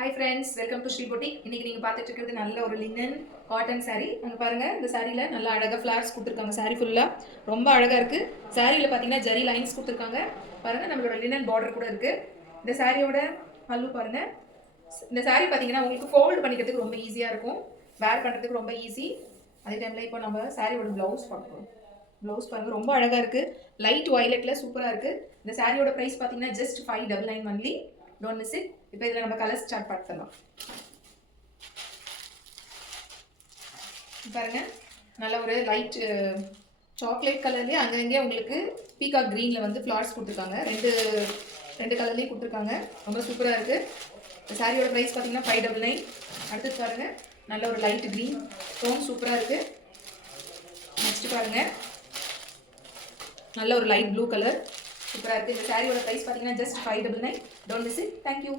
Hi friends, welcome to Sri boutique. இன்னைக்கு நீங்கள் பார்த்துட்டு இருக்கிறது நல்ல ஒரு லினன் காட்டன் saree. அங்கே பாருங்கள், இந்த சாரியில் நல்லா அழகாக ஃப்ளார்ஸ் கொடுத்துருக்காங்க. saree ஃபுல்லாக ரொம்ப அழகாக இருக்குது. சாரியில் பார்த்தீங்கன்னா ஜரி லைன்ஸ் கொடுத்துருக்காங்க. பாருங்கள், நம்மளோட லினன் பார்டர் கூட இருக்குது. இந்த சாரியோட பல்லு பாருங்கள். இந்த saree பார்த்தீங்கன்னா உங்களுக்கு ஃபோல்டு பண்ணிக்கிறதுக்கு ரொம்ப ஈஸியாக இருக்கும். வேர் பண்ணுறதுக்கு ரொம்ப ஈஸி. அதே டைமில் இப்போ நம்ம சாரியோட ப்ளவுஸ் பார்க்குறோம். ப்ளவுஸ் பாருங்கள், ரொம்ப அழகாக இருக்குது. லைட் வயலட்டில் சூப்பராக இருக்குது. இந்த சாரியோட ப்ரைஸ் பார்த்தீங்கன்னா just 599 only. Don't miss it. இப்போ இதில் நம்ம கலர் ஸ்டார்ட் பார்த்துடலாம். பாருங்க, நல்ல ஒரு லைட் சாக்லேட் கலர்லேயே அங்கங்கே உங்களுக்கு பீகாக் க்ரீனில் வந்து ஃப்ளார்ஸ் கொடுத்துருக்காங்க. ரெண்டு கலர்லேயும் கொடுத்துருக்காங்க. ரொம்ப சூப்பராக இருக்குது. இந்த சாரியோட ப்ரைஸ் பார்த்தீங்கன்னா 599. அடுத்தது பாருங்கள், நல்ல ஒரு லைட் க்ரீன் டோன் சூப்பராக இருக்குது. நெக்ஸ்ட் பாருங்கள், நல்ல ஒரு லைட் ப்ளூ கலர் சூப்பராக இருக்குது. இந்த சாரியோட ப்ரைஸ் பார்த்தீங்கன்னா just 599. Don't miss it. Thank you.